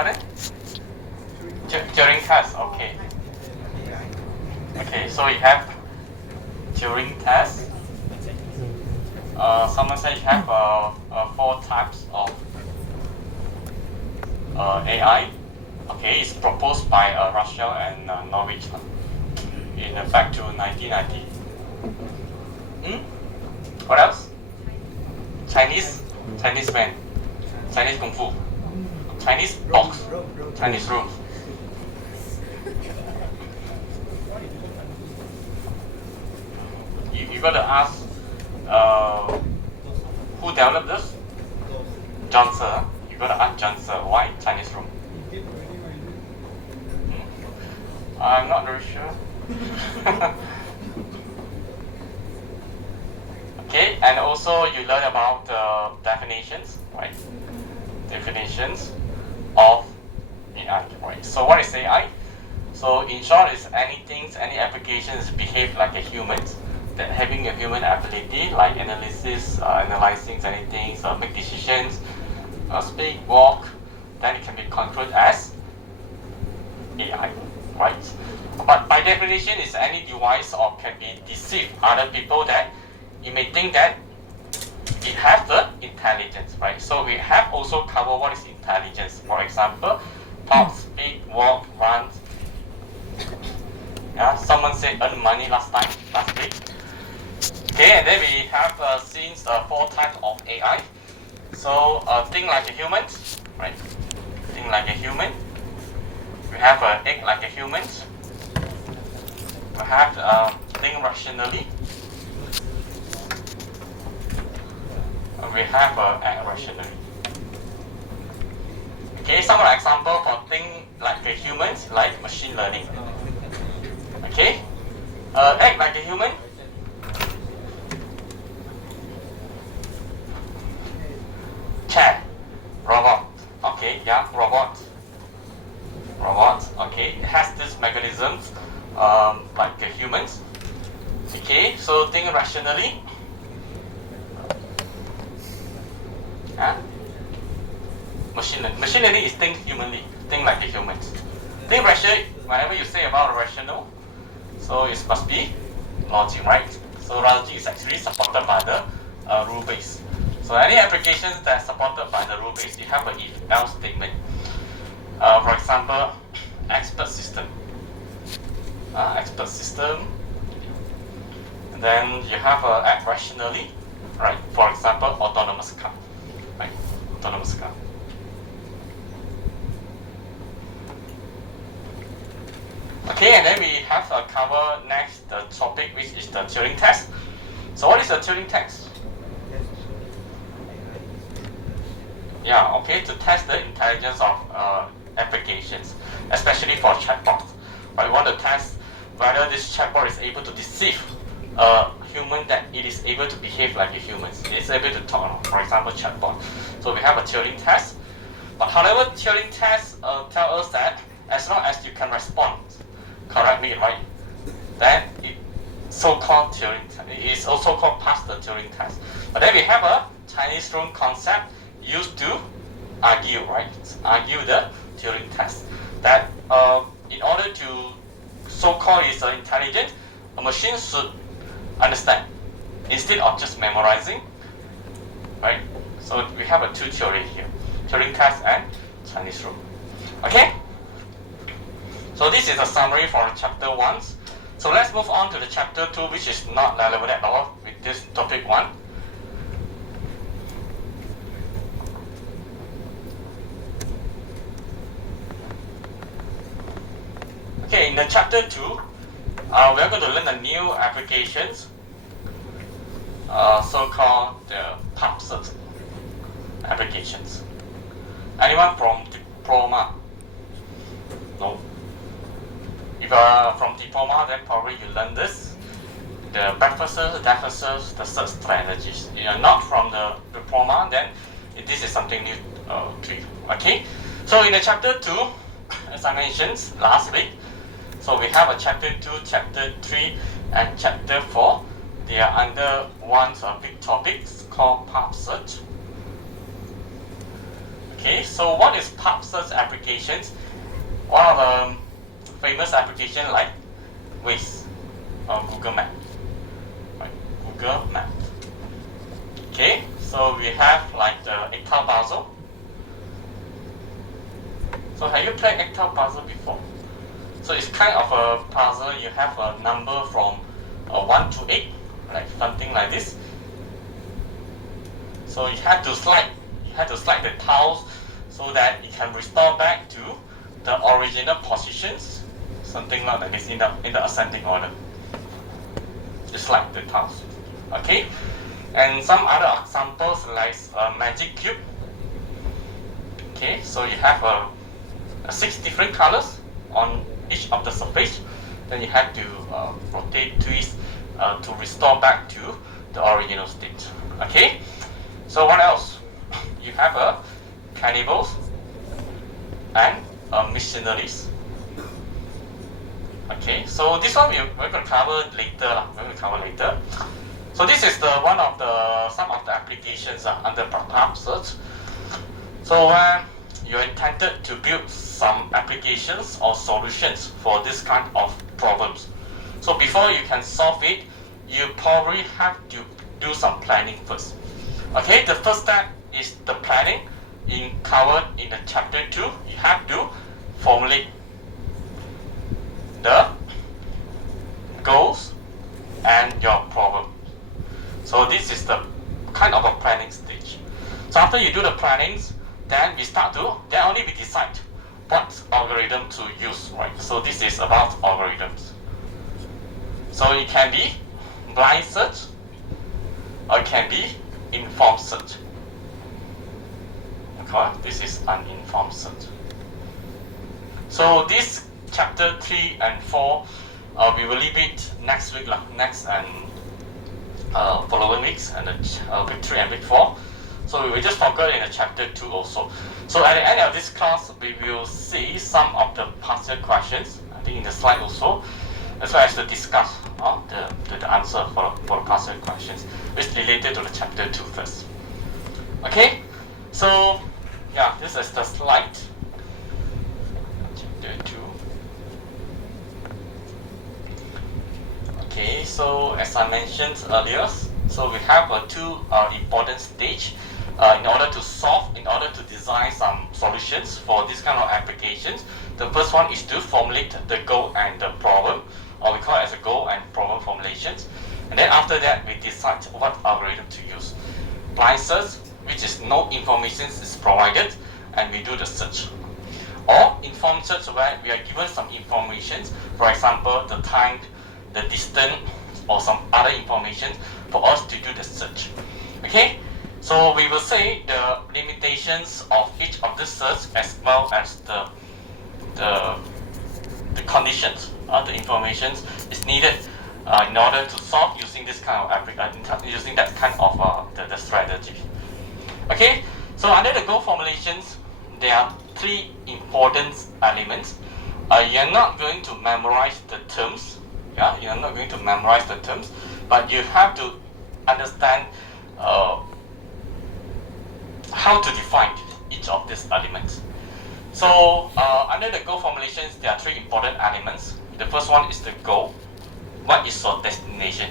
Pardon? Turing test. Okay. Okay. So you have Turing test. Someone said you have 4 types of AI. Okay, it's proposed by Russia and Norwich in back to 1990. What else? Chinese man, Chinese kung fu, Chinese box, Chinese room. You got to ask who developed this? Johnson. You got to ask Johnson why Chinese room. I'm not very sure. Okay, and also you learn about definitions, right? Definitions of AI, right? So what is AI? So in short, it's any applications behave like a human, that having a human ability like analysis, analyzing anything, make decisions, speak, walk, then it can be controlled as AI, right? But by definition, it's any device or can be deceive other people that you may think that it has the intelligence, right? So we have also covered what is intelligence. For example, talk, speak, walk, run. Yeah, someone said earn money last week. Okay, and then we have seen the 4 types of AI. So think like a human, right? Think like a human. We have act like a human. We have think rationally. And we have act rationally. Okay, some example for think like a human, like machine learning. Okay, act like a human. Chair, robot. Okay, yeah, robot. Okay, it has this mechanisms like humans. Okay, so think rationally. Machine learning is think humanly, think like the humans. Think rational. Whatever you say about rational, so it must be logic, right? So logic is actually supported by the rule base. So any applications that are supported by the rule base, you have an if-else statement. For example, expert system. And then you have act rationally, right? For example, autonomous car, right? Autonomous car. Okay, and then we have cover next the topic, which is the Turing test. So what is the Turing test? Yeah, okay, to test the intelligence of applications, especially for chatbots. But we want to test whether this chatbot is able to deceive a human, that it is able to behave like a human. It is able to talk, for example, chatbot. So we have a Turing test. But however, Turing tests tell us that as long as you can respond correctly, right, then it so-called Turing test. It is also called pass the Turing test. But then we have a Chinese room concept used to argue, right? Argue the Turing test. That in order to so-called is intelligent, a machine should understand instead of just memorizing, right? So we have a 2 theory here: Turing test and Chinese room. Okay. So this is a summary for chapter 1. So let's move on to the chapter 2, which is not relevant at all with this topic 1. Okay, in the chapter 2, we're going to learn the new applications, so-called the PubSearch applications. Anyone from diploma? No. If you are from diploma, then probably you learn this. The breakfasts, deficits, the search strategies. If you are not from the diploma, then this is something new to you. Okay? So in the chapter 2, as I mentioned last week, so we have a chapter 2, chapter 3, and chapter 4. They are under one big topic called PubSearch. Okay, so what is pub search applications? One of the famous applications like Waze or Google Map. Right, Google Map. Okay, so we have like the Excel puzzle. So have you played Excel puzzle before? So it's kind of a puzzle. You have a number from 1 to 8, like something like this. So you have to slide the tiles so that it can restore back to the original positions, something like this in the ascending order. Just like the tiles. Okay, and some other examples like a magic cube. Okay, so you have 6 different colors on each of the surface. Then you have to rotate, twist to restore back to the original state. Okay, so what else? You have cannibals and missionaries. Okay, so this one we're going to cover later. So this is some of the applications under pub search. So you're intended to build some applications or solutions for this kind of problems. So before you can solve it, you probably have to do some planning first. Okay, the first step is the planning covered in the chapter 2. You have to formulate the goals and your problem. So this is the kind of a planning stage. So after you do the plannings, then we decide what algorithm to use, right? So this is about algorithms. So it can be blind search or it can be informed search. Okay, this is uninformed search. So this chapter 3 and 4, we will leave it next week, next and following weeks, and week 3 and week 4. So we will just focus in the chapter 2 also. So at the end of this class, we will see some of the partial questions, I think in the slide also, as well as to discuss the answer for partial questions, which is related to the chapter 2 first. Okay, so yeah, this is the slide. Chapter 2. Okay, so as I mentioned earlier, so we have two important stages in order to design some solutions for this kind of applications. The first one is to formulate the goal and the problem, or we call it as a goal and problem formulations. And then after that, we decide what algorithm to use. Blind search, which is no information is provided, and we do the search. Or informed search, where we are given some information, for example, the time, the distance, or some other information for us to do the search. Okay, so we will say the limitations of each of the search as well as the conditions, the information is needed in order to solve using this kind of using that kind of the strategy. Okay, so under the goal formulations, there are 3 important elements. You're not going to memorize the terms. Yeah, you're not going to memorize the terms, but you have to understand how to define each of these elements. So under the goal formulations, there are 3 important elements. The first one is the goal. What is your destination,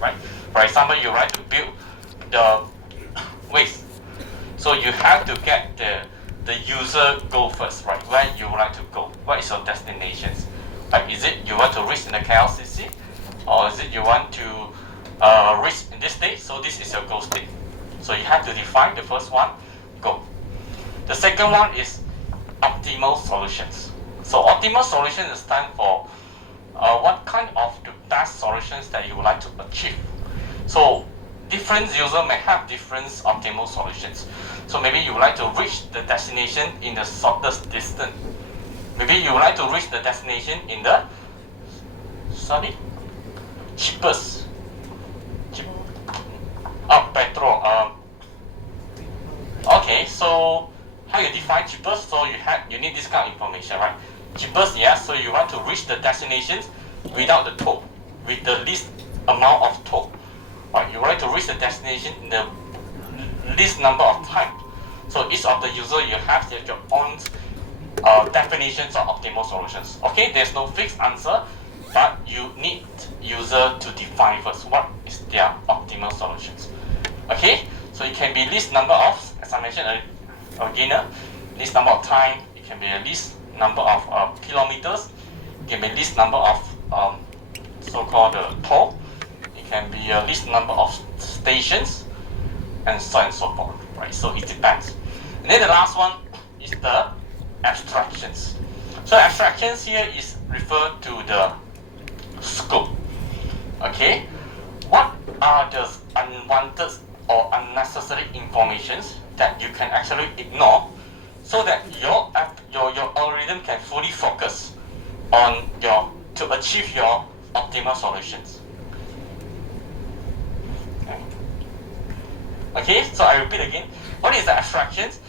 right? For example, you like to build the Waze. So you have to get the user go first, right? Where you would like to go? What is your destinations? Like, is it you want to reach in the KLCC, or is it you want to reach in this state? So this is your goal state. So you have to define the first one, goal. The second one is optimal solutions. So optimal solutions stand for what kind of the best solutions that you would like to achieve. So different users may have different optimal solutions. So maybe you would like to reach the destination in the shortest distance. Maybe you would like to reach the destination in the cheapest. Petrol. Okay, so how you define cheapest? So you need this kind of information, right? Cheapest, yes. So you want to reach the destinations without the toll, with the least amount of toll. Right? You want to reach the destination in the least number of time. So each of the user, you have your own definitions of optimal solutions. Okay, there's no fixed answer, but you need user to define first what is their optimal solutions. Okay, so it can be least number of, as I mentioned again, least number of time. It can be a least number of kilometers. It can be least number of so-called toll. It can be a least number of stations, and so on and so forth. Right. So it depends. And then the last one is the abstractions. So abstractions here is referred to the scope. Okay, what are the unwanted or unnecessary informations that you can actually ignore, so that your algorithm can fully focus on to achieve your optimal solutions. Okay, so I repeat again. What is the abstractions?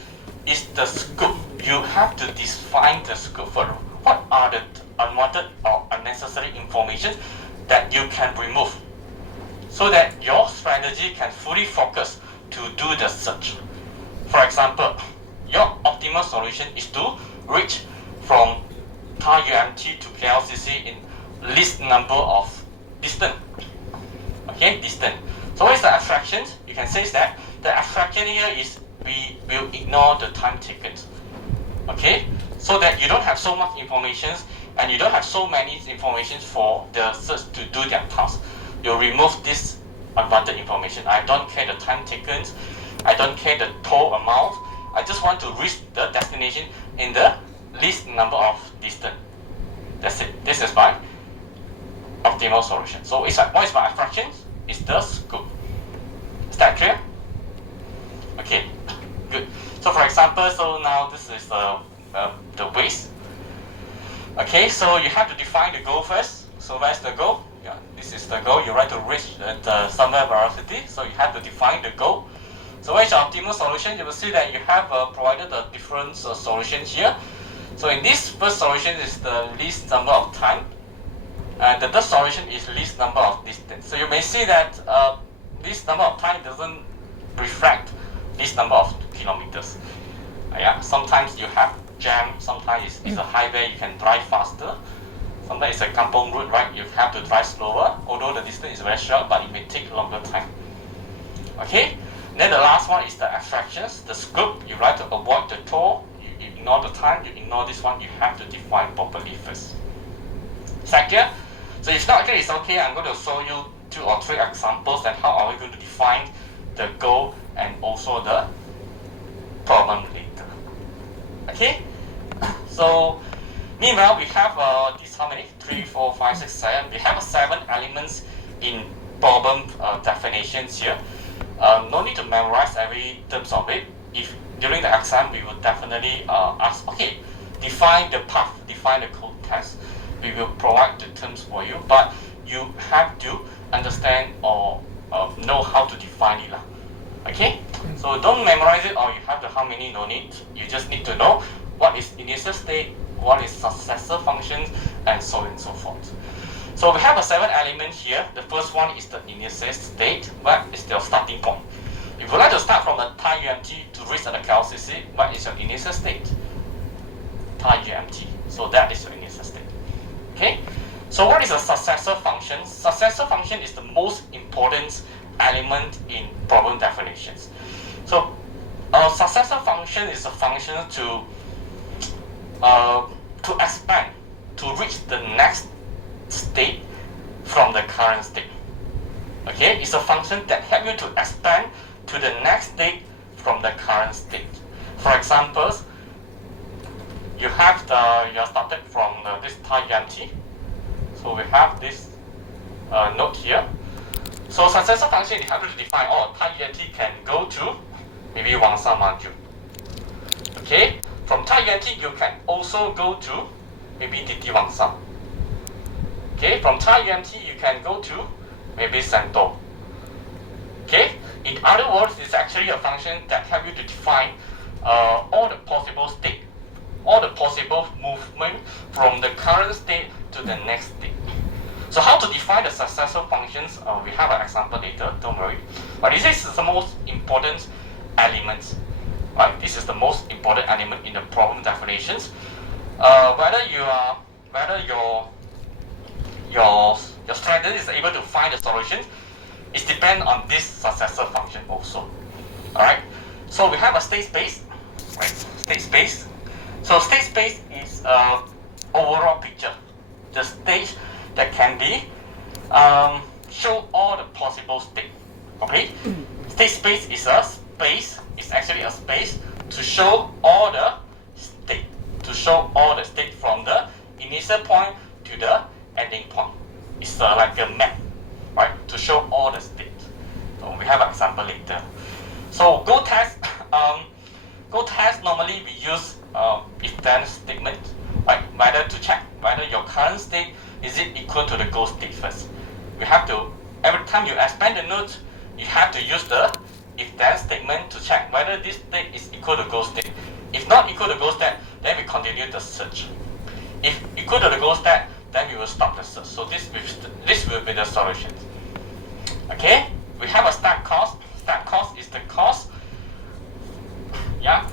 Is the scope. You have to define the scope for what are the unwanted or unnecessary information that you can remove, so that your strategy can fully focus to do the search. For example, your optimal solution is to reach from TAR-UMT to KLCC in least number of distance. Okay, distance. So what is the abstractions? You can say that the abstraction here is we will ignore the time taken. Okay, so that you don't have so much information and you don't have so many information for the search to do their task. You remove this unwanted information. I don't care the time taken. I don't care the toll amount. I just want to reach the destination in the least number of distance. That's it. This is my optimal solution. So what is my abstraction? It's the scope. Is that clear? Okay, good. So for example, so now this is the waste. Okay, so you have to define the goal first. So where's the goal? Yeah, this is the goal. You want to reach the somewhere velocity. So you have to define the goal. So what is your optimal solution? You will see that you have provided a different solution here. So in this first solution is the least number of time, and the third solution is least number of distance. So you may see that this number of time doesn't reflect this number of kilometers. Yeah, sometimes you have jam, sometimes it's a highway, you can drive faster. Sometimes it's a kampong route, right? You have to drive slower, although the distance is very short, but it may take longer time. Okay, then the last one is the abstractions, the scope. You like to avoid the toll, you ignore the time, you ignore this one, you have to define properly first. Second, so it's not okay, it's okay, I'm going to show you 2 or 3 examples and how are we going to define the goal and also the problem later. Okay, so meanwhile we have this how many? 3, 4, 5, 6, 7. We have 7 elements in problem definitions here. No need to memorize every terms of it. If during the exam we will definitely ask, okay, define the path, define the code test. We will provide the terms for you, but you have to understand or know how to define it. Okay, so don't memorize it or you have the how many, no need. You just need to know what is initial state, what is successor functions, and so on and so forth. So we have 7 elements here. The first one is the initial state. What is your starting point? If you like to start from the TAR-UMT to reach the KLCC, what is your initial state? TAR-UMT. So that is your initial state. Okay. So what is a successor function? Successor function is the most important element in problem definitions. So a successor function is a function to expand, to reach the next state from the current state. Okay, it's a function that helps you to expand to the next state from the current state. For example, you have you are started from this TAR-UMT. So we have this node here. So successor function, you have to define, TAR-UMT can go to maybe Wangsa module. Okay, from TAR-UMT you can also go to maybe DT Wangsa. Okay, from TAR-UMT you can go to maybe Sento. Okay, in other words, it's actually a function that helps you to define all the possible state, all the possible movement from the current state to the next state. So how to define the successor functions? We have an example later, don't worry. But this is the most important element Right? This is the most important element in the problem definitions. Whether your strategy is able to find the solution, it depends on this successor function also. Alright, so we have a state space, right? State space. So state space is a overall picture, the state that can be show all the possible state. Okay, state space is a space. It's actually a space to show all the state, from the initial point to the ending point. It's like a map, right? To show all the state. So we have an example later. So go test normally we use if-then statement, right? Whether to check whether your current state is it equal to the goal state first. You have to, every time you expand the node, you have to use the if-then statement to check whether this state is equal to goal state. If not equal to goal state, then we continue the search. If equal to the goal state, then we will stop the search. So this will be the solution. Okay, we have a start cost. Start cost is the cost. Yeah,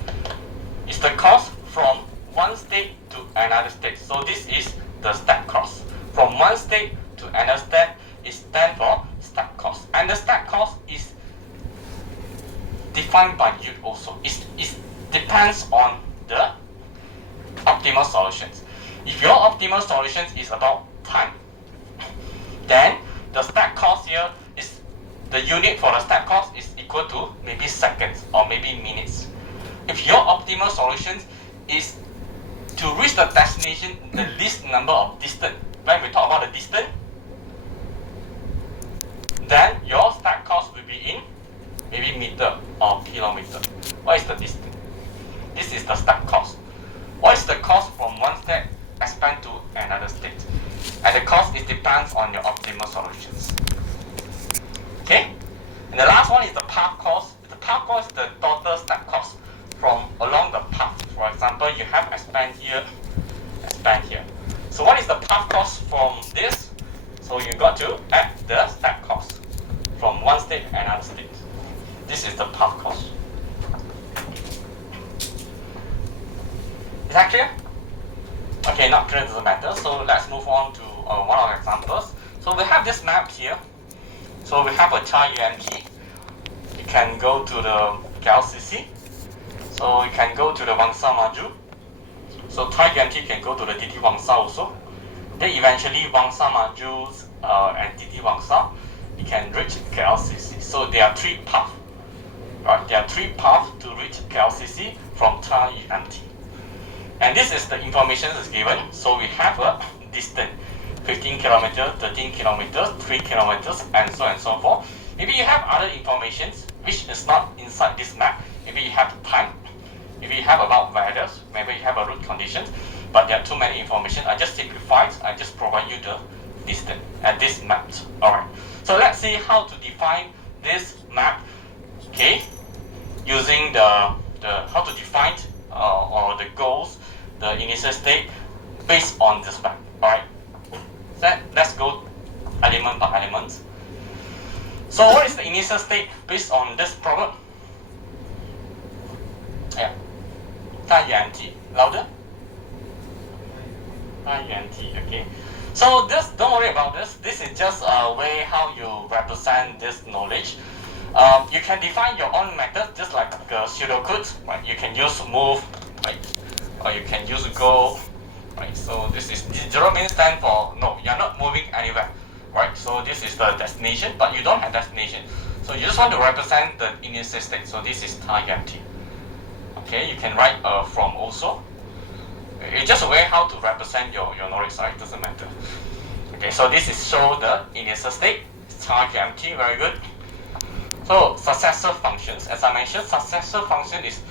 it's the cost from one state to another state. So this is the start cost. From one state to another state is stand for start cost, and the start cost is defined by you also. It depends on the optimal solutions. If your optimal solution is about time, then the start cost here is the unit for the start cost is equal to maybe seconds or maybe minutes. If your optimal solution is to reach the destination the least number of distance, when we talk about the distance, then your start cost will be in maybe meter or kilometer. What is the distance? This is the start cost. What is the cost from one state expand to another state? And the cost it depends on your optimal solutions. Okay? And the last one is the path cost. The path cost is the total start cost from along the path. For example, you have expand here, expand here. So what is the path cost from this? So you got to add the start cost from one state to another state. This is the path cost. Is that clear? Okay, not clear doesn't matter. So let's move on to one of the examples. So we have this map here. So we have a child UMT. You can go to the KLCC. So you can go to the Wangsa Maju. So Thai UMT can go to the DT Wangsa also. Then eventually Wangsa Maju and DT Wangsa, you can reach KLCC. So there are three paths. Right? There are three paths to reach KLCC from Thai UMT. And this is the information that's given. So we have a distance, 15 kilometers, 13 kilometers, 3 kilometers, and so forth. Maybe you have other information which is not inside this map. Maybe you have time. Maybe you have about weather. Maybe you have a route condition. But there are too many information. I just simplified. I just provide you the distance and this map. Alright. So let's see how to define this map. Okay. Using the how to define or the goals, the initial state based on this map. Alright. So let's go element by element. So what is the initial state based on this problem? Yeah. UMT. Louder. UMT. Okay. So this, don't worry about this. This is just a way how you represent this knowledge. You can define your own method, just like pseudocode. Right? You can use move, right? Or you can use go. Right? So this is 0 means stand for no. You're not moving anywhere. Right? So this is the destination, but you don't have destination. So you just want to represent the initial state. So this is UMT. Okay, you can write from also. It's just a way how to represent your knowledge, so it doesn't matter. Okay, so this is show the initial state. UMT, very good. So successor functions, as I mentioned, successor function is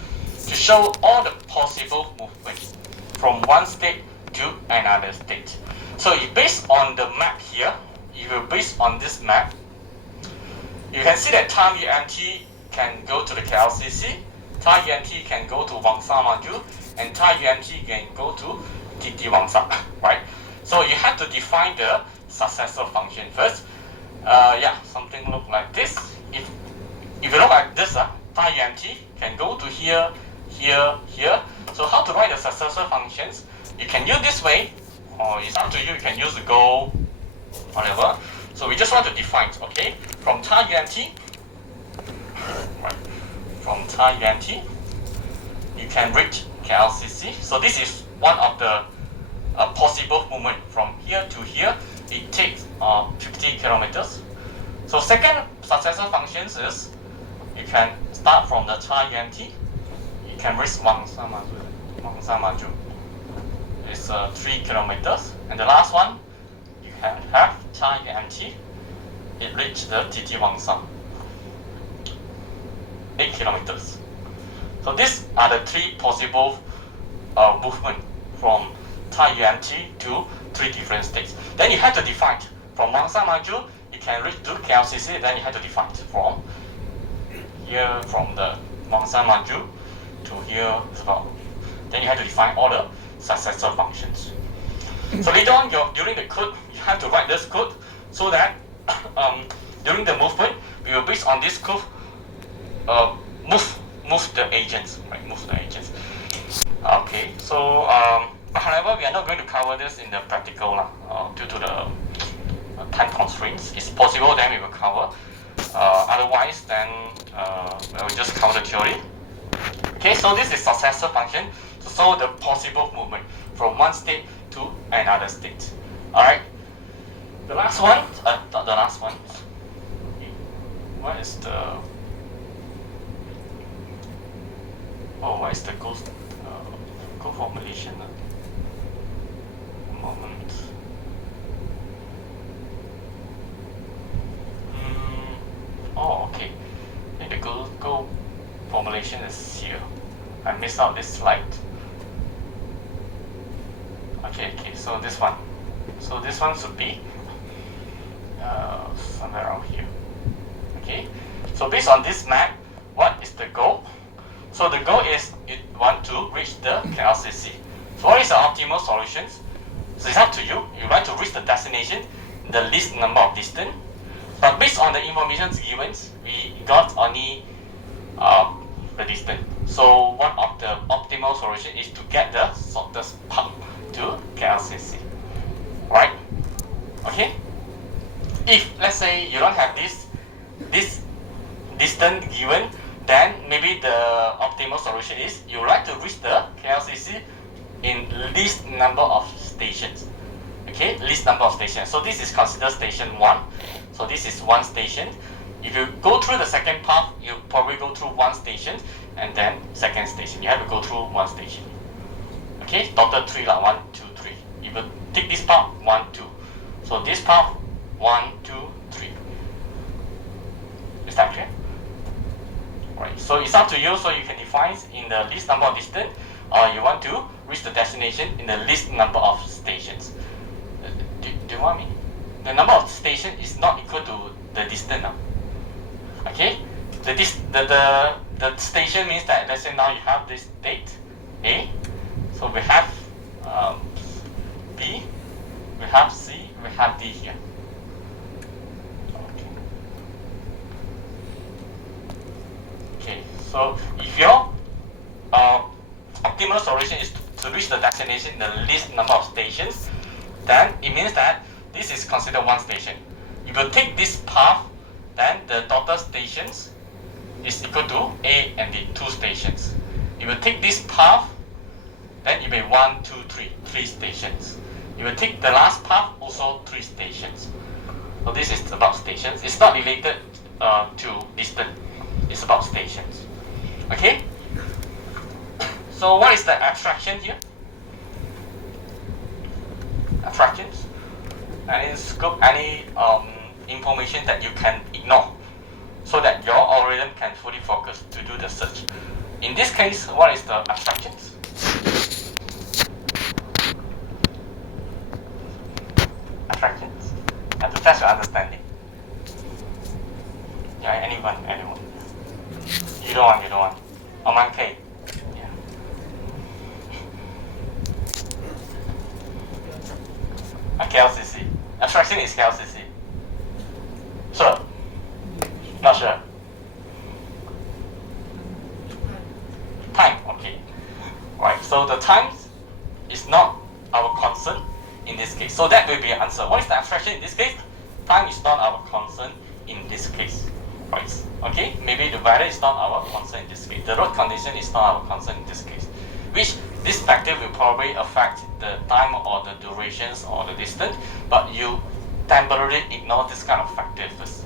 to show all the possible movements from one state to another state. So based on the map here, if you based on this map, you can see that time UMT can go to the KLCC, Thai UMT can go to Wangsa Maju, and Thai UMT can go to DT Wangsa, right? So you have to define the successor function first. Yeah, something look like this. If you look at this, UMT can go to here, here, here. So how to write the successor functions? You can use this way, or it's up to you. You can use the go, whatever. So we just want to define, okay? From UMT, right? From UMT, you can reach KLCC. So this is one of the possible movement from here to here. It takes 50 kilometers. So second successor functions is you can start from the UMT. You can reach Wangsa Maju. It's 3 kilometers. And the last one, you can have UMT. It reaches the TT Wangsa. 8 kilometers. So these are the three possible movement from UMT to three different states. Then you have to define from Wangsa Maju, you can reach to KLCC. Then you have to define from here, from the Wangsa Maju to here as well. Then you have to define all the successor functions. So later on, during the code, you have to write this code so that during the movement, we will based on this code move the agents, right? Move the agents. Okay, so however, we are not going to cover this in the practical due to the time constraints. It's possible then we will cover. Otherwise, then we'll just cover the theory. Okay, so this is successor function to solve the possible movement from one state to another state. All right. The last one. The last one. What is the? Oh, what is the goal formulation? A moment. Oh, okay. I think the goal formulation is here. I missed out this slide. Okay, so this one. So this one should be somewhere around here. Okay. So based on this map, what is the goal? So the goal is you want to reach the KLCC. So what is the optimal solutions? So it's up to you. You want to reach the destination, the least number of distance. But based on the information given, we got only the distance. So one of the optimal solution is to get the shortest path to KLCC. Right? Okay? If let's say you don't have this distance given, then maybe the optimal solution is you would like to reach the KLCC in least number of stations. Okay, least number of stations. So this is considered station 1. So this is one station. If you go through the second path, you probably go through one station and then second station. You have to go through one station. Okay, total 3 lah, 1, 2, 3. You will take this path 1, 2. So this path 1, 2, 3. Is that clear? Right. So it's up to you. So you can define in the least number of distance, or you want to reach the destination in the least number of stations. Do you want me? The number of stations is not equal to the distance. No? Okay. The station means that let's say now you have this state A. So we have B, we have C, we have D here. Okay, so if your optimal solution is to reach the destination in the least number of stations, then it means that this is considered one station. If you take this path, then the total stations is equal to A and B, 2 stations. If you take this path, then it may 1, 2, 3, 3 stations. If you take the last path, also 3 stations. So this is about stations. It's not related to distance. It's about stations. Okay? So what is the abstraction here? Abstractions? Any scope, any information that you can ignore so that your algorithm can fully focus to do the search. In this case, what is the abstractions? Abstractions. You have to test your understanding. Yeah, anyone. You don't want. Oman K. Yeah. KLCC. Abstraction is KLCC. Sure. Not sure. So the time is not our concern in this case. So that will be an answer. What is the abstraction in this case? Time is not our concern in this case. Right? Okay? Maybe the weather is not our concern in this case. The road condition is not our concern in this case. Which this factor will probably affect the time or the durations or the distance, but you temporarily ignore this kind of factor first.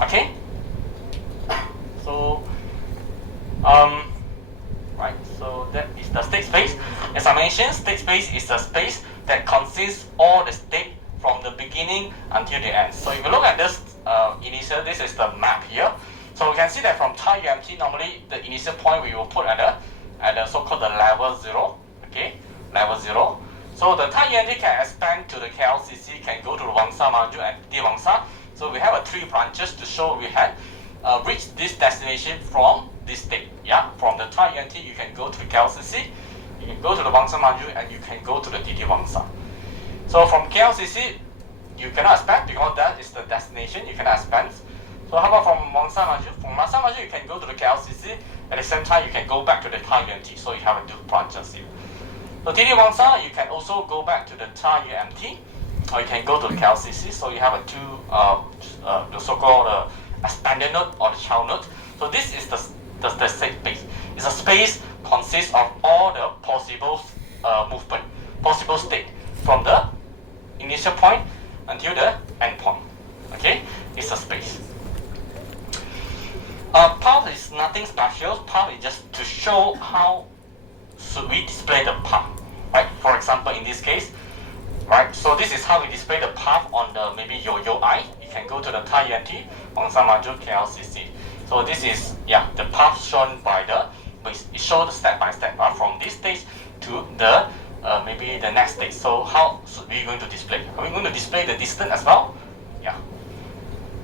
Okay? So right, so that is the state space. As I mentioned, state space is a space that consists all the state from the beginning until the end. So if you look at this initial, this is the map here. So we can see that from time UMT, normally the initial point we will put at the so-called the level 0. Okay, level 0. So the time UMT can expand to the KLCC, can go to the Wangsa Maju and T Wangsa. So we have 3 branches to show we had reached this destination from this state. Yeah, from the time UMT you can go to the KLCC, you can go to the Wangsa Maju, and you can go to the DT Wangsa. So from KLCC you cannot expand because that is the destination, you cannot expand. So how about from Wangsa Maju? From Wangsa Maju you can go to the KLCC, at the same time you can go back to the time UMT. So you have 2 branches here. So DT Wangsa you can also go back to the time UMT, or you can go to the KLCC. So you have 2 the so-called expanded node or the child node. So this is the state space. It's a space consists of all the possible movement, possible state from the initial point until the end point. Okay, it's a space. Path is nothing special. Path is just to show how should we display the path. Right. For example, in this case, right. So this is how we display the path on the maybe your UI. You can go to the time UMT, Wangsa Maju, KLCC. So this is the path shown by it shows step by step from this stage to the maybe the next stage. So how should we going to display? Are we going to display the distance as well? Yeah.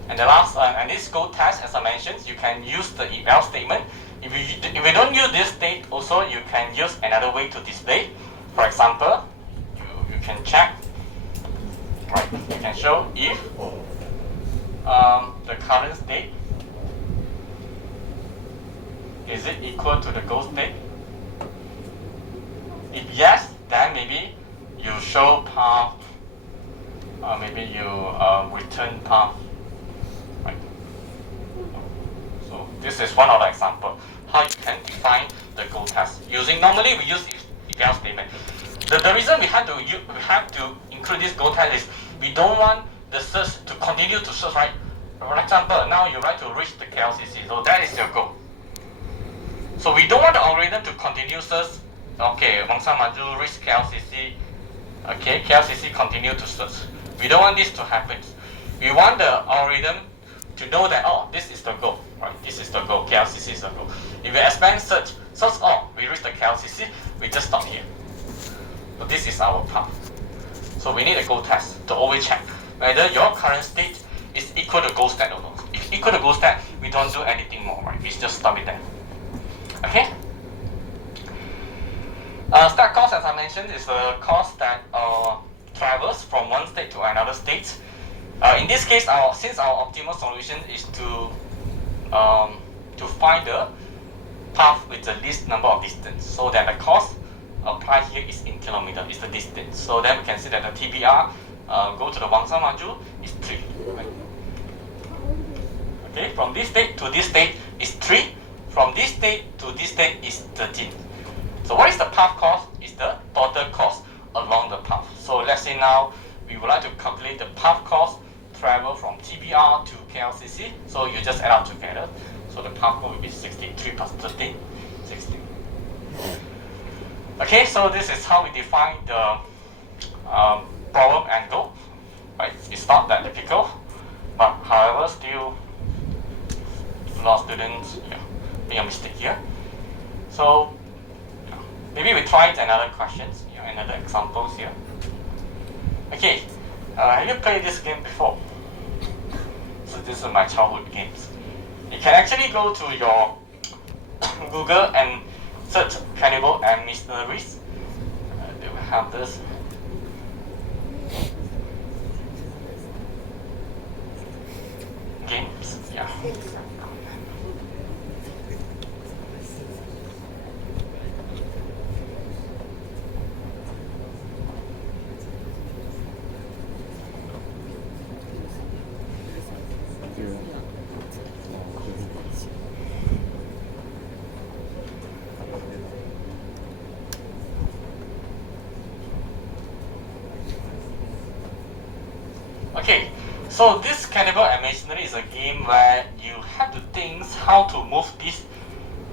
And the last and this go test, as I mentioned, you can use the eval statement. If you don't use this state, also you can use another way to display. For example, you can check. Right. You can show if the current state is it equal to the goal state? If yes, then maybe you show path, maybe you return path. Right. So this is one of the example how you can define the goal test using. Normally we use eval statement. The reason we have to include this goal test is we don't want the search to continue to search. Right. For example, now you like to reach the KLCC, so that is your goal. So we don't want the algorithm to continue search. Okay, Wangsa Maju reach KLCC. Okay, KLCC continue to search. We don't want this to happen. We want the algorithm to know that this is the goal, right? This is the goal. KLCC is the goal. If we expand search, we reach the KLCC, we just stop here. So this is our path. So we need a goal test to always check whether your current state is equal to goal state or not. If equal to goal state, we don't do anything more, right? We just stop it there. Okay. Start cost, as I mentioned, is a cost that travels from one state to another state. In this case, since our optimal solution is to find the path with the least number of distance, so that the cost applied here is in kilometer, is the distance. So then we can see that the TBR go to the Wangsa Maju is 3. Right? Okay, from this state to this state is 3. From this state to this state is 13. So what is the path cost? Is the total cost along the path. So let's say now we would like to calculate the path cost travel from TBR to KLCC. So you just add up together. So the path cost will be 63 plus 13, 16. Okay, so this is how we define the problem and goal. Right? It's not that difficult, but however, still a lot of students make a mistake here. So maybe we try another questions, another examples here. Okay, have you played this game before? So this is my childhood games. You can actually go to your Google and search cannibal and mysteries. They will have this. Games, yeah. So this cannibal and masonry is a game where you have to think how to move these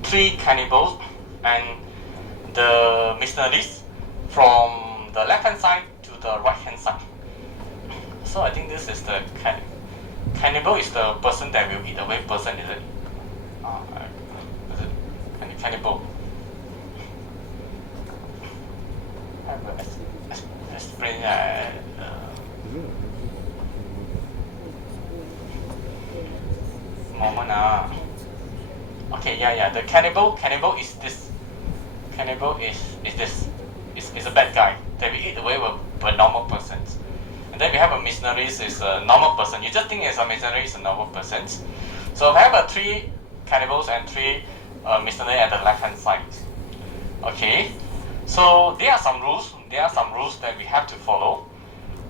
3 cannibals and the missionaries from the left hand side to the right hand side. So I think this is the cannibal is the person that will eat away person, is it? Is it cannibal? I will explain moment. Okay, yeah. The cannibal is this. Cannibal is this. Is a bad guy that we eat away with normal persons. And then we have a missionaries is a normal person. You just think as a missionary is a normal person. So we have 3 cannibals and 3 missionaries at the left hand side. Okay. So there are some rules. There are some rules that we have to follow.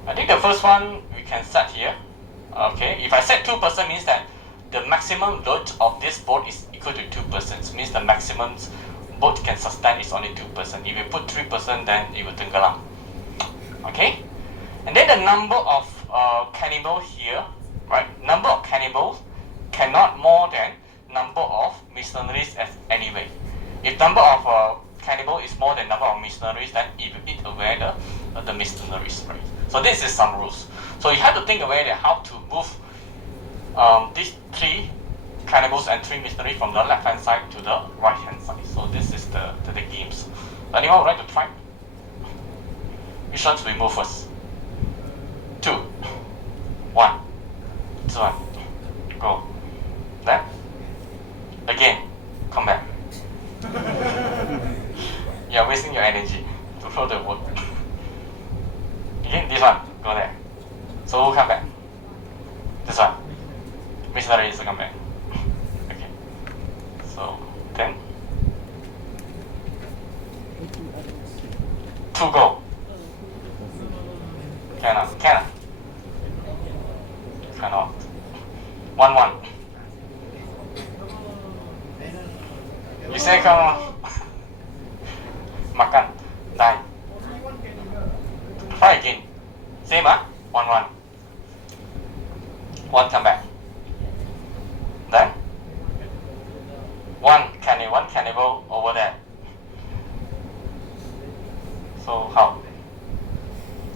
I think the first one we can set here. Okay. If I set 2 person means that the maximum load of this boat is equal to 2 persons. Means the maximum boat can sustain is only 2 person. If you put 3 person, then it will tenggelam. Okay. And then the number of cannibals here, right? Number of cannibals cannot more than number of missionaries as anyway. If number of cannibal is more than number of missionaries, then it will eat away the missionaries, right? So this is some rules. So you have to think away that how to move these 3 cannibals and 3 missionaries from the left hand side to the right hand side. So this is the games. Anyone would like to try? Which ones we move first? 2, 1, this one, go. Then again, come back. You're wasting your energy to throw the wood. Again, this one, go there. So who come back? This one. Missionary is come back. Okay. So then 2 go. Cannot. Cannot. 1. You say come on. Makan. Die. Try again. Same 1. 1 come back. Then 1 cannibal over there. So how?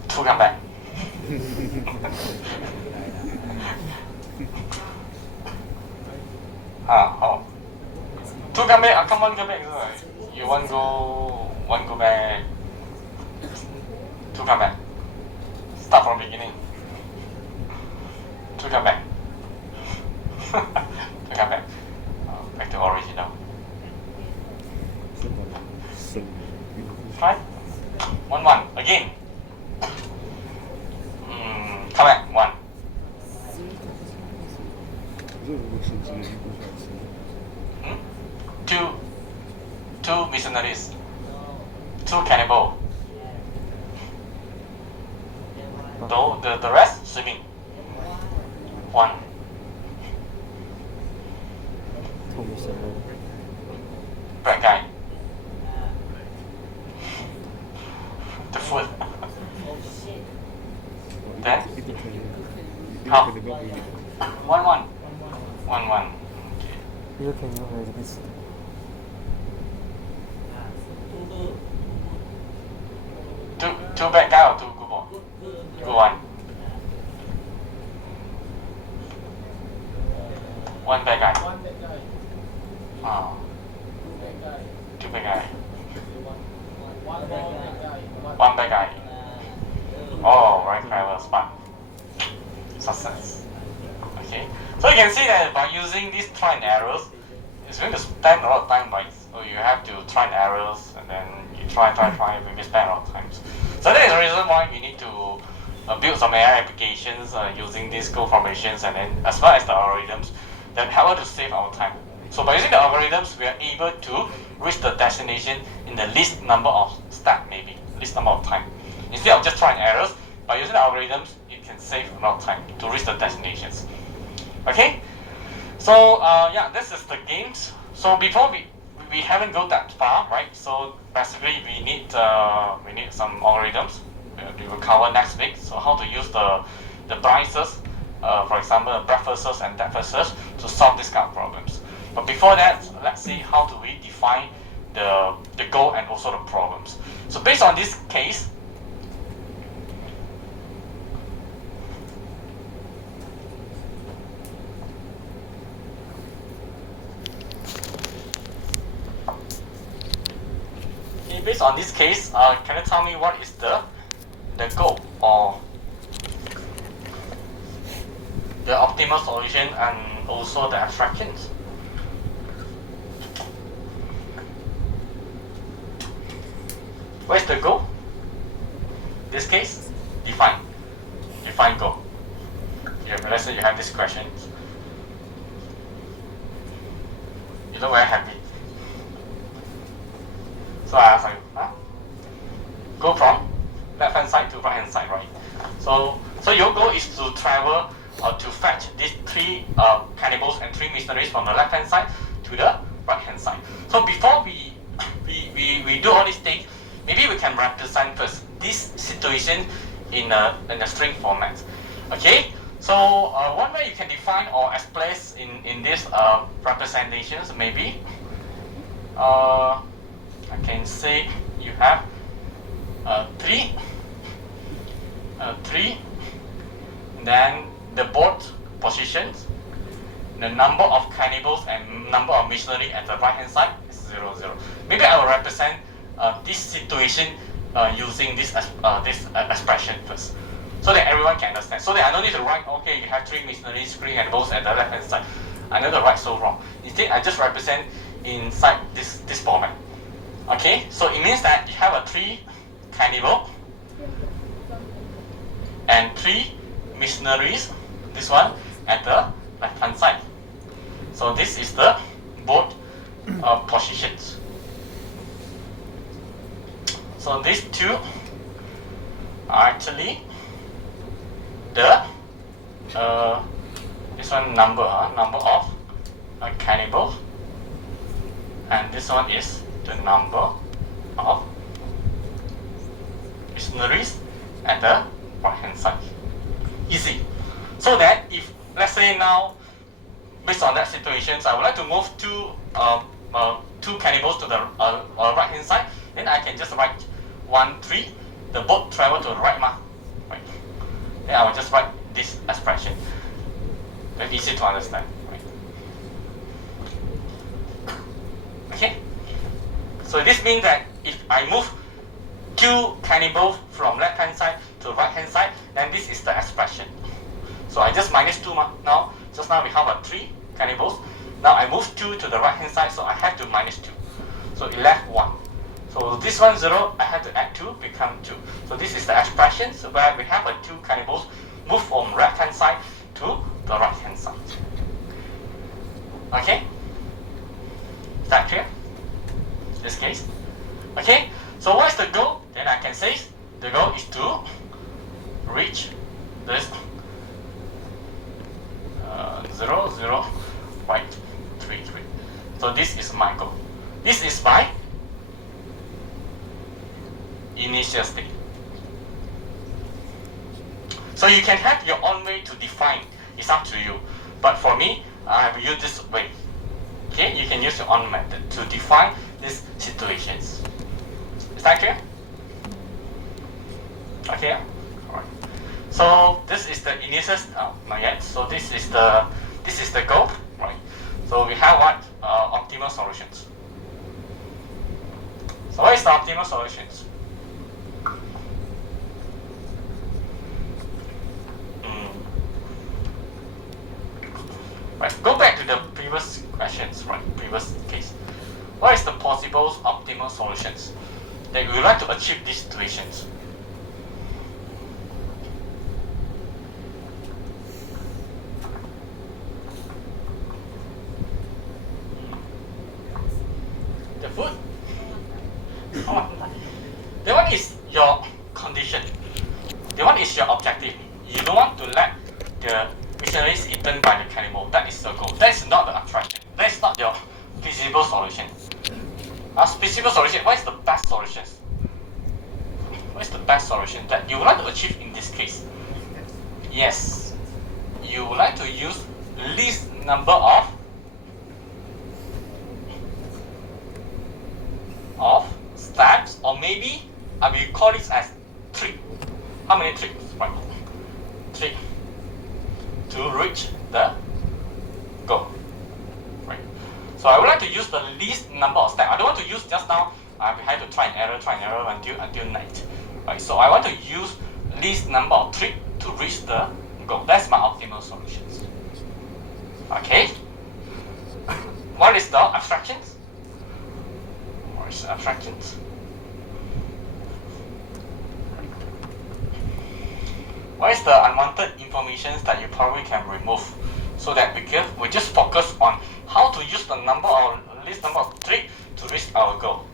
2 come back. How? 2 come back. Come 1 come back. You 1 go back. 2 come back. Start from beginning. 2 come back. 2 come back. Back to original. Try. 1 again. Come back 1. 2 missionaries. 2 cannibal. Though the rest swimming. 1. Bad guy. The food. Then how? 1. Okay. 이렇게 해야지 됐어. 2 bad guy or 2 good boy? Good one. 1 bad guy. 2 bad guy. 1 bad guy. Oh, right, clever, smart. Success. Okay. So you can see that by using these try and errors, it's going to spend a lot of time, right? So you have to try and errors, and then you try, maybe spend a lot of times. So that is the reason why you need to build some AI applications using these code formations, and then as well as the algorithms that help us to save our time. So by using the algorithms, we are able to reach the destination in the least number of steps, maybe least number of time. Instead of just trying errors, by using the algorithms, it can save a lot of time to reach the destinations. Okay, so yeah, this is the games. So before we haven't go that far, right? So basically we need some algorithms. We will cover next week. So how to use the prices for example, breakfasts and breakfasts to solve this kind of problems. But before that, let's see how do we define the goal and also the problems. So based on this case, can you tell me what is the goal or the optimal solution and also the abstractions? Where's the goal? This case, define goal. Let's say you have this question. You look very happy. So I ask you, go from left hand side to right hand side, right? So your goal is to travel to fetch these 3 cannibals and 3 missionaries from the left hand side to the right hand side. So before we do all these things, maybe we can represent first this situation in a string format. Okay. So one way you can define or express in these representations, maybe I can say you have 3, then the boat positions, the number of cannibals and number of missionary at the right hand side is 0, 0. Maybe I will represent this situation using this expression first, so that everyone can understand. So that I don't need to write, okay, you have 3 missionaries, 3 cannibals at the left hand side. I know the write so wrong. Instead, I just represent inside this format. Okay, so it means that you have a 3 cannibal and 3 missionaries, this one at the left hand side. So this is the boat positions. So these 2 are actually the this one number of cannibals, and this one is the number of missionaries at the right hand side. Easy. So that if, let's say now, based on that situations, I would like to move 2 cannibals to the right hand side, then I can just write 1, 3. The boat travel to the right, right? Then I will just write this expression. Very easy to understand, right? Okay. So this means that if I move 2 cannibals from left hand side to right hand side, then this is the expression. So I just minus 2 now. Just now we have 3 cannibals. Now I move 2 to the right hand side, so I have to minus 2. So it left 1. So this one 0, I have to add 2, become 2. So this is the expression where we have 2 cannibals move from left hand side to the right hand side. Okay? Is that clear? This case? Okay? So what is the goal? Then I can say the goal is to reach this 0, 0, right, 3, 3. So this is my goal. This is my initial state. So you can have your own way to define. It's up to you. But for me, I have used this way. Okay, you can use your own method to define these situations. Is that clear? Okay. All right. So this is the initial. Not yet. So this is the goal, right? So we have what optimal solutions. So what is the optimal solutions? Right. Go back to the previous questions, right? Previous case. What is the possible optimal solutions that we would like to achieve these situations? The food? That one is your condition. That one is your objective. You don't want to let the missionaries eaten by the cannibal. That is the goal. That is not the attraction. That is not your feasible solution. A feasible solution, what is the best solution? What is the best solution that you would like to achieve in this case? Yes. you would like to use least number of steps, or maybe I will call this as 3. How many 3? Right. 3 to reach the goal. Right. So I would like to use the least number of steps. I don't want to use just now. I had to try and error until night. Right. So I want to use least number of 3 to reach the goal. That's my optimal solutions. Okay. What is the abstractions? What is the abstractions? What is the unwanted information that you probably can remove, so that we just focus on how to use the number or least number of 3 to reach our goal.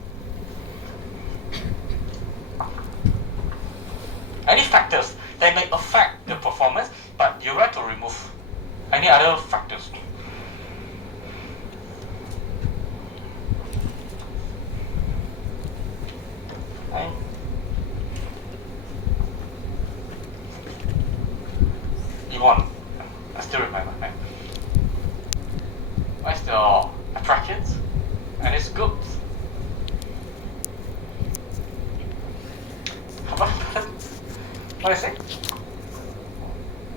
Any factors that may affect the performance, but you like to remove. Any other factors? Okay. One. I still remember. Right? What's the attractions? And it's good. What is it?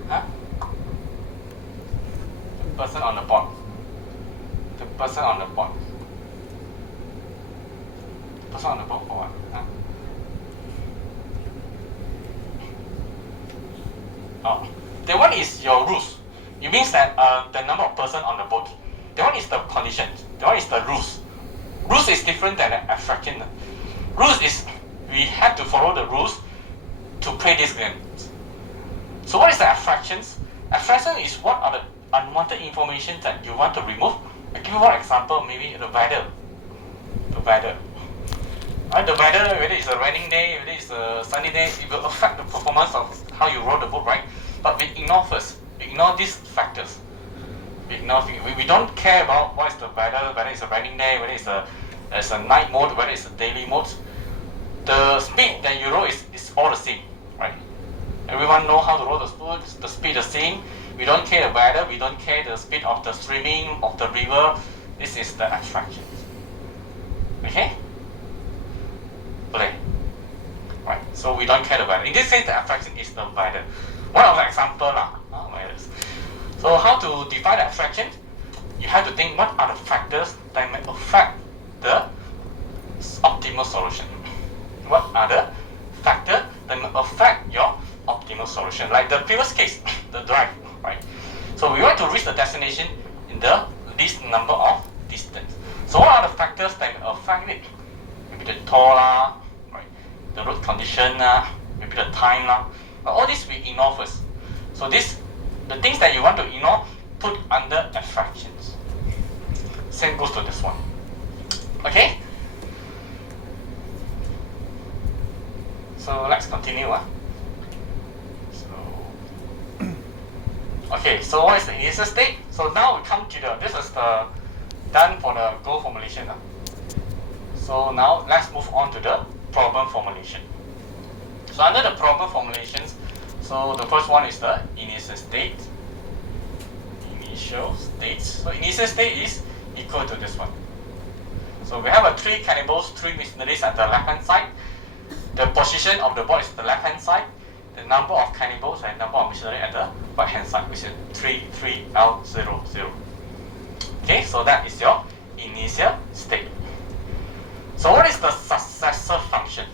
Huh? The person on the board. The person on the board. The person on the board for what? Huh? Oh. That one is your rules. It means that the number of person on the boat. That one is the condition. That one is the rules. Rules is different than the abstraction. Rules is we have to follow the rules to play this game. So what is the abstractions? Abstraction is what are the unwanted information that you want to remove. I give you one example, maybe the weather. The weather. Right, the weather, whether it's a raining day, whether it's a sunny day, it will affect the performance of how you row the boat, right? But we ignore first. We ignore these factors. We don't care about what is the weather, whether it's a raining day, whether it's a night mode, whether it's a daily mode. The speed that you row is all the same, right? Everyone know how to row the boat. The speed the same. We don't care the weather. We don't care the speed of the streaming of the river. This is the abstraction. Okay. Okay. Right. So we don't care the weather. In this case, the abstraction is the weather. One of the example lah. So how to define the abstraction? You have to think what are the factors that may affect the optimal solution. What are the factors that may affect your optimal solution? Like the previous case, the drive, right? So we want to reach the destination in the least number of distance. So what are the factors that may affect it? Maybe the toll lah, right? The road condition lah, maybe the time lah. All this we ignore first. So the things that you want to ignore, put under abstractions. Same goes to this one. Okay? So let's continue. Okay, so what is the initial state? So now we come to this is the done for the goal formulation. So now let's move on to the problem formulation. So under the problem formulations, so the first one is the initial state. Initial state. So initial state is equal to this one. So we have 3 cannibals, 3 missionaries at the left hand side. The position of the board is the left hand side. The number of cannibals and number of missionaries at the right hand side, which is 33L00. Okay, so that is your initial state. So what is the successor function?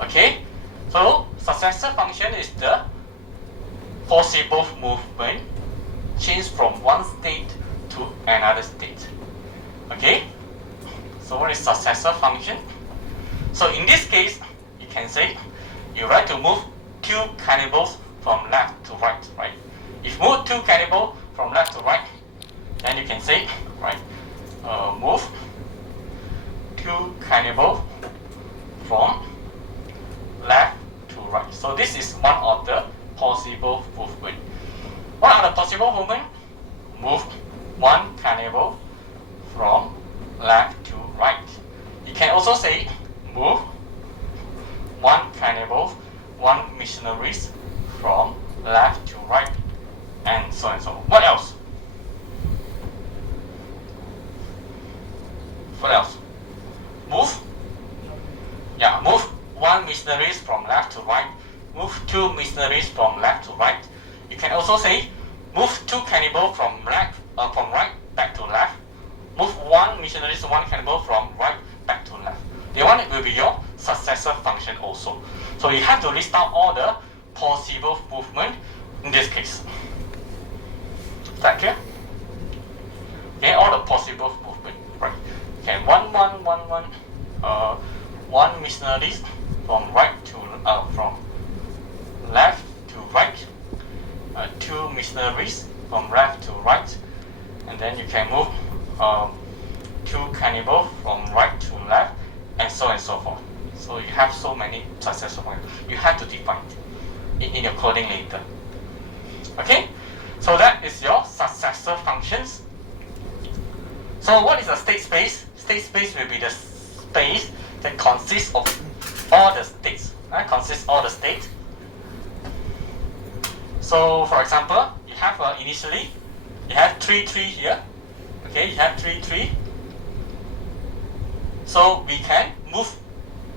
Okay, so successor function is the possible movement change from one state to another state. Okay, so what is successor function? So in this case, you can say you like to move 2 cannibals from left to right, right? If move 2 cannibals from left to right, then you can say, right, move 2 cannibals from left to right. So this is one of the possible movement. What are the possible movement? Move 1 cannibal from left to right. You can also say move 1 cannibal, 1 missionaries from left to right, and missionaries from left to right, move 2 missionaries from left to right. You can also say move 2 cannibal from right back to left, move 1 missionary, 1 cannibal from right back to left. The one will be your successor function also. So you have to list out all the possible movement in this case. Is that clear? Okay, all the possible movement, right? Okay, 1 1 1 1. 1 missionaries from from left to right, 2 missionaries from left to right, and then you can move 2 cannibal from right to left, and so on and so forth. So you have so many successor functions. You have to define it in your coding later. Okay, so that is your successor functions. So what is a state space? State space will be the space that consists of all the states. Consists all the states. So for example, you have initially you have 3 3 here. Okay, you have 3 3. So we can move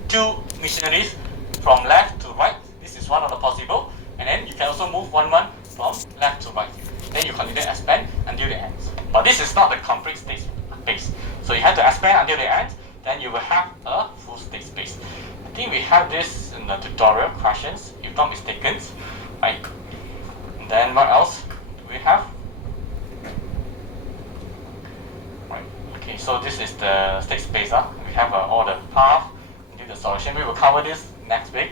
2 missionaries from left to right. This is one of the possible. And then you can also move 1 1 from left to right. Then you continue to expand until the end. But this is not the complete state space. So you have to expand until the end. Then you will have a full state space. I think we have this in the tutorial questions, if not mistaken. Right. And then what else do we have? Right. Okay, so this is the state space. We have all the path into the solution. We will cover this next week.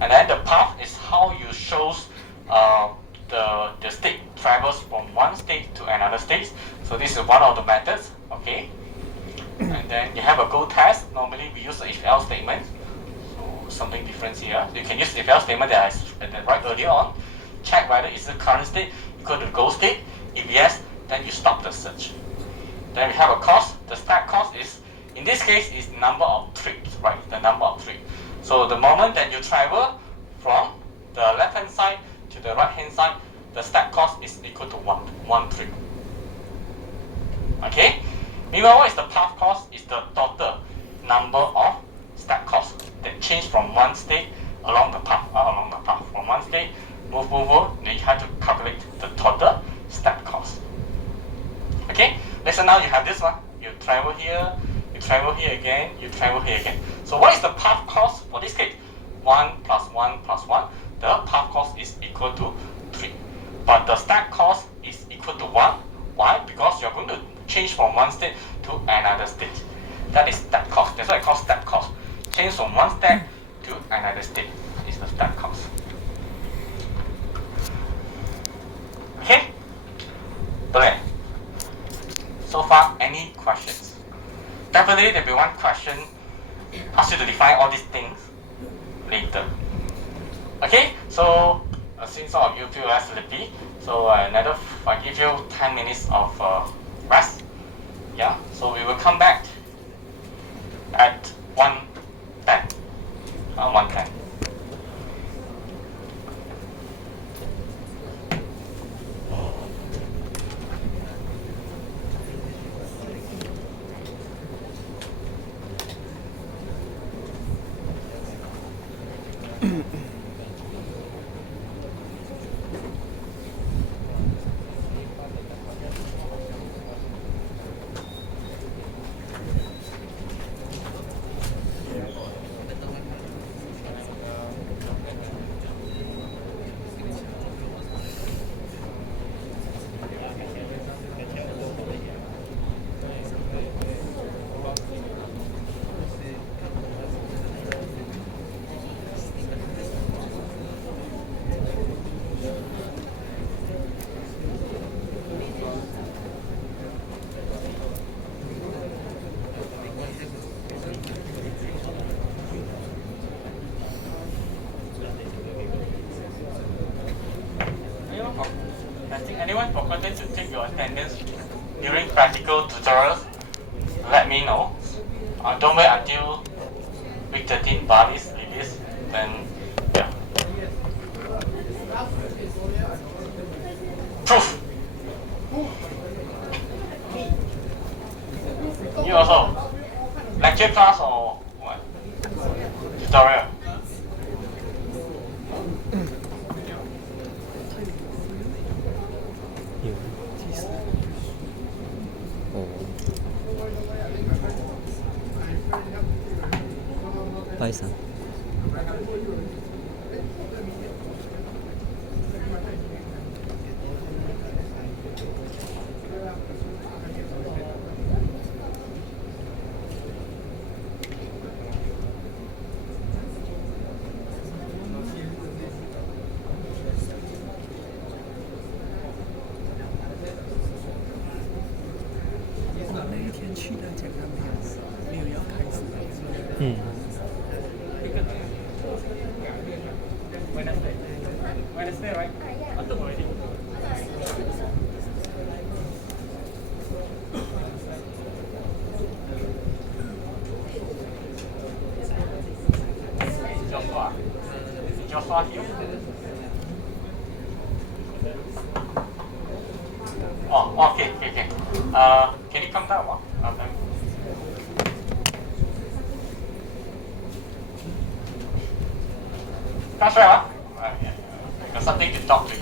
And then the path is how you show the state travels from one state to another state. So this is one of the methods. Okay. And then you have a go test. Normally we use the if-else statement. So something different here. You can use the if-else statement that I write earlier on. Check whether it's the current state equal to the goal state. If yes, then you stop the search. Then we have a cost. The start cost is, in this case, is number of trips, right? The number of trips. So the moment that you travel from the left-hand side to the right-hand side, the start cost is equal to one trip. Okay? Meanwhile, what is the path cost? Is the total number of start costs that change from one state along the path. From one state, move, then you have to calculate the total start cost. Okay? Let's say now you have this one. You travel here, you travel here again, you travel here again. So what is the path cost for this case? 1 plus 1 plus 1. The path cost is equal to 3. But the start cost is equal to 1. Why? Because you're going to change from one state to another state. That is start cost. That's why I call start cost. Change from one step to another state is the start cost. Okay? Brilliant. So far, any questions? Definitely there will be one question ask you to define all these things later. Okay? So since all of you feel less sleepy, so I give you 10 minutes of rest. Yeah, so we will come back at 1:10. 1:10. Anyone forgotten to take your attendance during practical tutorials? Let me know. Don't wait until week 13 Bali's release, then yeah. Proof! You also? Lecture class or what? Victoria. Oh. 不好意思啊。那一天去的讲他没有要开始。嗯。Wednesday, right? I took already. Joshua. Is Joshua here? Oh, okay. Can you come down? Come straight, huh? Got something to talk to you.